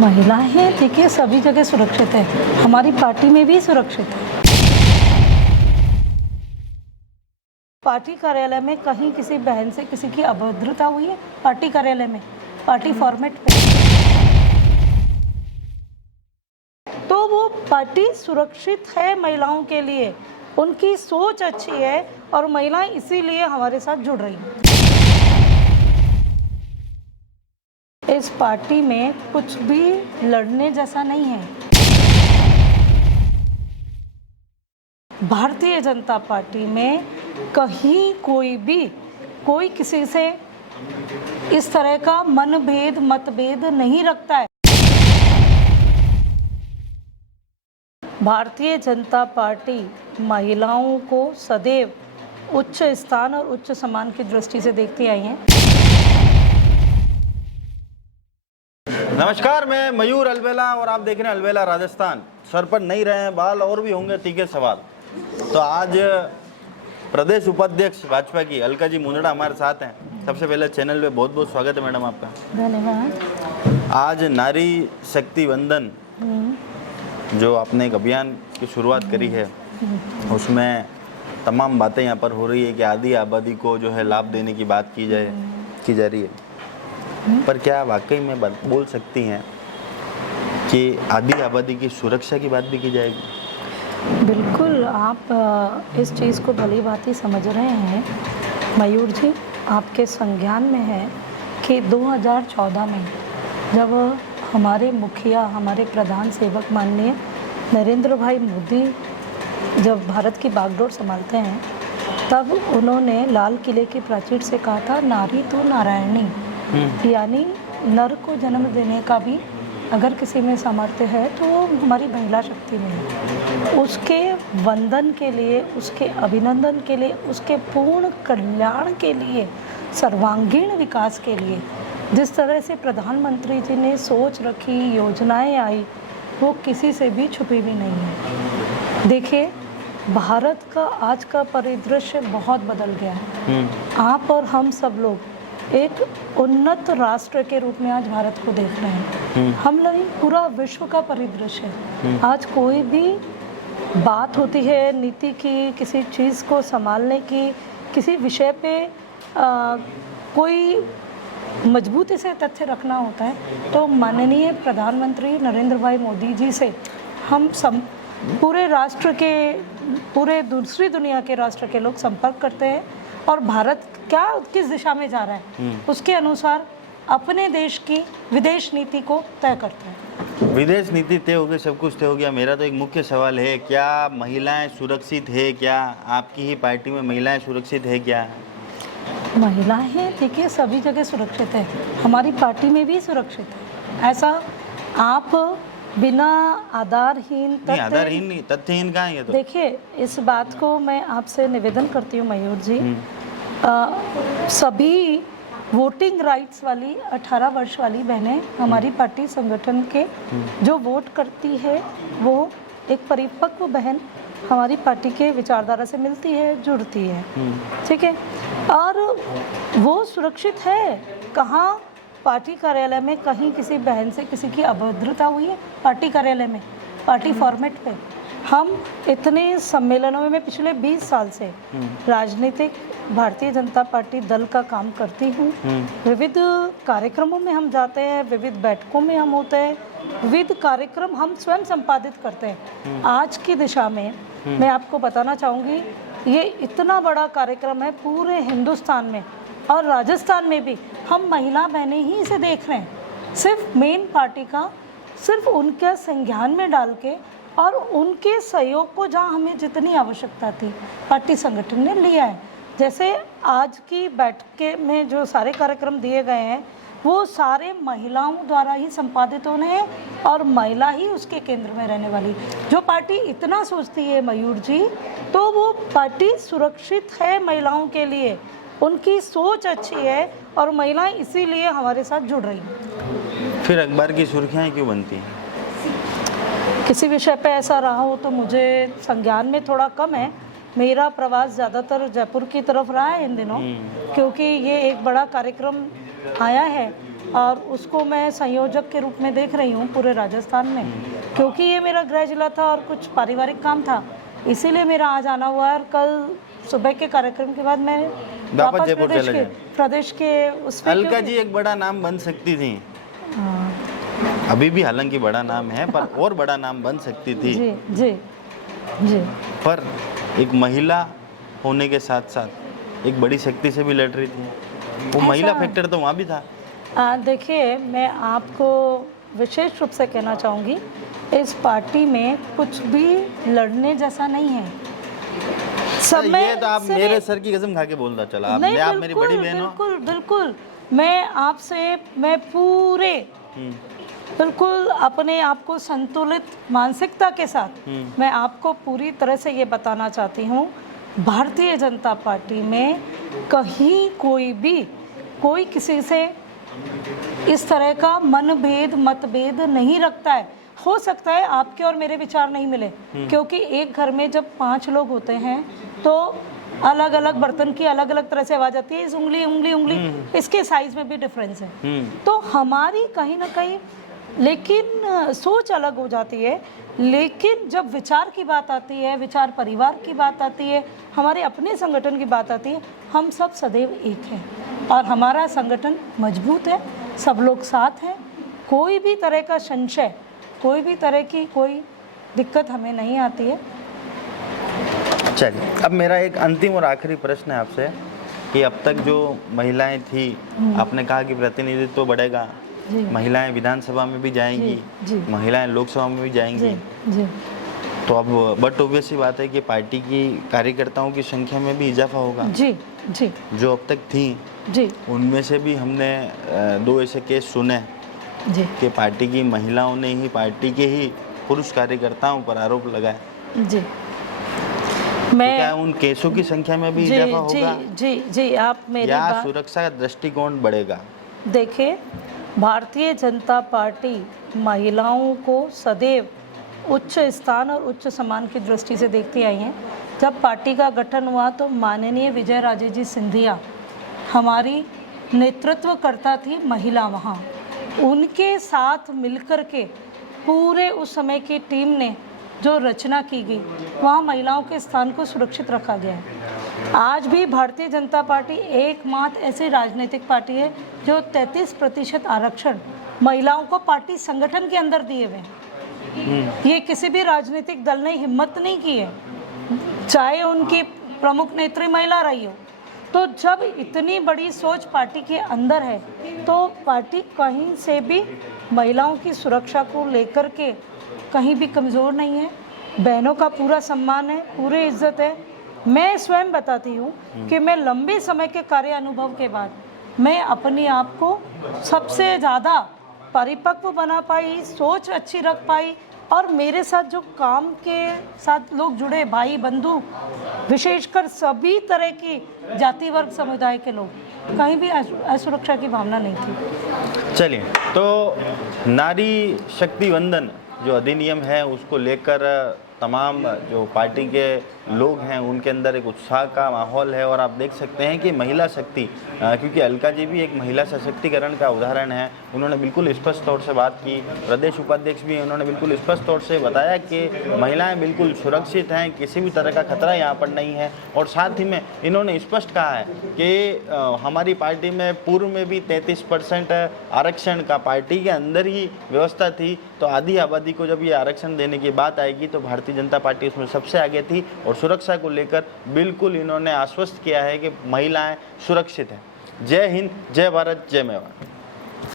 महिलाएं देखिए सभी जगह सुरक्षित है, हमारी पार्टी में भी सुरक्षित है। पार्टी कार्यालय में कहीं किसी बहन से किसी की अभद्रता हुई है? पार्टी कार्यालय में, पार्टी फॉर्मेट पे, तो वो पार्टी सुरक्षित है महिलाओं के लिए, उनकी सोच अच्छी है और महिलाएं इसीलिए हमारे साथ जुड़ रही हैं। इस पार्टी में कुछ भी लड़ने जैसा नहीं है। भारतीय जनता पार्टी में कहीं कोई किसी से इस तरह का मनभेद मतभेद नहीं रखता है। भारतीय जनता पार्टी महिलाओं को सदैव उच्च स्थान और उच्च सम्मान की दृष्टि से देखती आई है। नमस्कार, मैं मयूर अलवेला और आप देख रहे हैं अलवेला राजस्थान। सर पर नहीं रहे हैं बाल और भी होंगे तीखे सवाल। तो आज प्रदेश उपाध्यक्ष भाजपा की अलका जी मुंदड़ा हमारे साथ हैं। सबसे पहले चैनल पे बहुत बहुत स्वागत है मैडम आपका। धन्यवाद। आज नारी शक्ति वंदन जो आपने एक अभियान की शुरुआत करी है, उसमें तमाम बातें यहाँ पर हो रही है कि आधी आबादी को जो है लाभ देने की बात की जा रही है, पर क्या वाकई में बोल सकती हैं कि आधी आबादी की सुरक्षा की बात भी की जाएगी? बिल्कुल, आप इस चीज़ को भली भांति समझ रहे हैं मयूर जी। आपके संज्ञान में है कि 2014 में जब हमारे मुखिया, हमारे प्रधान सेवक माननीय नरेंद्र भाई मोदी जब भारत की बागडोर संभालते हैं, तब उन्होंने लाल किले की प्राचीर से कहा था, नारी तो नारायणी, यानी नर को जन्म देने का भी अगर किसी में सामर्थ्य है तो वो हमारी महिला शक्ति में है। उसके वंदन के लिए, उसके अभिनंदन के लिए, उसके पूर्ण कल्याण के लिए, सर्वांगीण विकास के लिए जिस तरह से प्रधानमंत्री जी ने सोच रखी, योजनाएं आई, वो किसी से भी छुपी भी नहीं है। देखिए, भारत का आज का परिदृश्य बहुत बदल गया है। आप और हम सब लोग एक उन्नत राष्ट्र के रूप में आज भारत को देख रहे हैं। हम नहीं, पूरा विश्व का परिदृश्य है। आज कोई भी बात होती है नीति की, किसी चीज़ को संभालने की, किसी विषय पे कोई मजबूती से तथ्य रखना होता है तो माननीय प्रधानमंत्री नरेंद्र भाई मोदी जी से हम पूरे राष्ट्र के, पूरे दूसरी दुनिया के राष्ट्र के लोग संपर्क करते हैं और भारत क्या किस दिशा में जा रहा है उसके अनुसार अपने देश की विदेश नीति को तय करते हैं। विदेश नीति तय हो गई, सब कुछ तय हो गया। मेरा तो एक मुख्य सवाल है, क्या महिलाएं सुरक्षित है? क्या आपकी ही पार्टी में महिलाएं सुरक्षित है? क्या महिलाएं देखिए सभी जगह सुरक्षित है, हमारी पार्टी में भी सुरक्षित है। ऐसा आप बिना आधारहीन नहीं, तथ्यहीन कहाँ है? तो देखिए, इस बात को मैं आपसे निवेदन करती हूँ मयूर जी, सभी वोटिंग राइट्स वाली 18 वर्ष वाली बहनें हमारी पार्टी संगठन के जो वोट करती है, वो एक परिपक्व बहन हमारी पार्टी के विचारधारा से मिलती है, जुड़ती है, ठीक है, और वो सुरक्षित है। कहाँ पार्टी कार्यालय में कहीं किसी बहन से किसी की अभद्रता हुई है? पार्टी कार्यालय में, पार्टी फॉर्मेट पे हम इतने सम्मेलनों में पिछले 20 साल से राजनीतिक भारतीय जनता पार्टी दल का काम करती हूँ। विविध कार्यक्रमों में हम जाते हैं, विविध बैठकों में हम होते हैं, विविध कार्यक्रम हम स्वयं संपादित करते हैं। आज की दिशा में मैं आपको बताना चाहूँगी, ये इतना बड़ा कार्यक्रम है पूरे हिंदुस्तान में और राजस्थान में भी हम महिला बहनें ही इसे देख रहे हैं। सिर्फ मेन पार्टी का, सिर्फ उनके संज्ञान में डाल के और उनके सहयोग को जहाँ हमें जितनी आवश्यकता थी पार्टी संगठन ने लिया है। जैसे आज की बैठक में जो सारे कार्यक्रम दिए गए हैं वो सारे महिलाओं द्वारा ही संपादित होने हैं और महिला ही उसके केंद्र में रहने वाली। जो पार्टी इतना सोचती है मयूर जी, तो वो पार्टी सुरक्षित है महिलाओं के लिए, उनकी सोच अच्छी है और महिलाएं इसीलिए हमारे साथ जुड़ रही हैं। फिर अखबार की सुर्खियाँ क्यों बनती हैं? किसी विषय पे ऐसा रहा हो तो मुझे संज्ञान में थोड़ा कम है। मेरा प्रवास ज़्यादातर जयपुर की तरफ रहा है इन दिनों, क्योंकि ये एक बड़ा कार्यक्रम आया है और उसको मैं संयोजक के रूप में देख रही हूँ पूरे राजस्थान में, क्योंकि ये मेरा गृह जिला था और कुछ पारिवारिक काम था, इसीलिए मेरा आज आना हुआ है। और कल सुबह के कार्यक्रम के बाद मैं वापस जयपुर चले जाएं। प्रदेश के उस पे अलका जी एक बड़ा नाम बन सकती थी, अभी भी हालांकि बड़ा नाम है, पर और बड़ा नाम बन सकती थी। जी जी जी। पर एक महिला होने के साथ साथ एक बड़ी शक्ति से भी लड़ रही थी, वो महिला फैक्टर तो वहाँ भी था। देखिए, मैं आपको विशेष रूप से कहना चाहूँगी, इस पार्टी में कुछ भी लड़ने जैसा नहीं है। सब में ये तो आप मेरे सर की कसम खा के बोलता चला, आप मेरी बड़ी बहन हो। बिल्कुल बिल्कुल, मैं पूरे बिल्कुल अपने आप को संतुलित मानसिकता के साथ मैं आपको पूरी तरह से ये बताना चाहती हूँ, भारतीय जनता पार्टी में कहीं कोई किसी से इस तरह का मनभेद मतभेद नहीं रखता है। हो सकता है आपके और मेरे विचार नहीं मिले, क्योंकि एक घर में जब 5 लोग होते हैं तो अलग अलग बर्तन की अलग अलग तरह से आवाज आती है, इस उंगली इसके साइज में भी डिफरेंस है। तो हमारी कहीं ना कहीं लेकिन सोच अलग हो जाती है, लेकिन जब विचार की बात आती है, विचार परिवार की बात आती है, हमारे अपने संगठन की बात आती है, हम सब सदैव एक हैं और हमारा संगठन मजबूत है, सब लोग साथ हैं। कोई भी तरह का संशय, कोई भी तरह की कोई दिक्कत हमें नहीं आती है। चलिए, अब मेरा एक अंतिम और आखिरी प्रश्न है आपसे कि अब तक जो महिलाएं थी, आपने कहा कि प्रतिनिधित्व तो बढ़ेगा, महिलाएं विधानसभा में भी जाएंगी, महिलाएं लोकसभा में भी जाएंगी, जी। तो अब बट ऑब्वियस बात है कि पार्टी की कार्यकर्ताओं की संख्या में भी इजाफा होगा। जी जी। जो अब तक थी जी, उनमें से भी हमने 2 ऐसे केस सुने जी कि पार्टी की महिलाओं ने ही पार्टी के ही पुरुष कार्यकर्ताओं पर आरोप लगाए। जी। तो मैं क्या उन केसों की संख्या में भी जी इजाफा होगा जी जी, आप मेरी या बात सुरक्षा का दृष्टिकोण बढ़ेगा? देखिए, भारतीय जनता पार्टी महिलाओं को सदैव उच्च स्थान और उच्च सम्मान की दृष्टि से देखती आई है। जब पार्टी का गठन हुआ तो माननीय विजय राजे जी सिंधिया हमारी नेतृत्वकर्ता थी महिला, वहाँ उनके साथ मिलकर के पूरे उस समय की टीम ने जो रचना की गई, वहाँ महिलाओं के स्थान को सुरक्षित रखा गया है। आज भी भारतीय जनता पार्टी एकमात्र ऐसी राजनीतिक पार्टी है जो 33% आरक्षण महिलाओं को पार्टी संगठन के अंदर दिए हुए हैं। ये किसी भी राजनीतिक दल ने हिम्मत नहीं की है, चाहे उनकी प्रमुख नेत्री महिला रही हो। तो जब इतनी बड़ी सोच पार्टी के अंदर है तो पार्टी कहीं से भी महिलाओं की सुरक्षा को लेकर के कहीं भी कमज़ोर नहीं है। बहनों का पूरा सम्मान है, पूरी इज्जत है। मैं स्वयं बताती हूँ कि मैं लंबे समय के कार्य अनुभव के बाद मैं अपने आप को सबसे ज़्यादा परिपक्व बना पाई, सोच अच्छी रख पाई, और मेरे साथ जो काम के साथ लोग जुड़े, भाई बंधु, विशेषकर सभी तरह की जाति वर्ग समुदाय के लोग, कहीं भी असुरक्षा की भावना नहीं थी। चलिए, तो नारी शक्ति वंदन जो अधिनियम है उसको लेकर तमाम जो पार्टी के लोग हैं उनके अंदर एक उत्साह का माहौल है। और आप देख सकते हैं कि महिला शक्ति, क्योंकि अलका जी भी एक महिला सशक्तिकरण का उदाहरण है, उन्होंने बिल्कुल स्पष्ट तौर से बात की। प्रदेश उपाध्यक्ष भी उन्होंने बिल्कुल स्पष्ट तौर से बताया कि महिलाएं बिल्कुल सुरक्षित हैं, किसी भी तरह का खतरा यहाँ पर नहीं है। और साथ ही में इन्होंने स्पष्ट कहा है कि हमारी पार्टी में पूर्व में भी 33% आरक्षण का पार्टी के अंदर ही व्यवस्था थी, तो आधी आबादी को जब ये आरक्षण देने की बात आएगी तो भारतीय जनता पार्टी उसमें सबसे आगे थी। और सुरक्षा को लेकर बिल्कुल इन्होंने आश्वस्त किया है कि महिलाएं सुरक्षित हैं। जय हिंद, जय भारत, जय मेवाड़।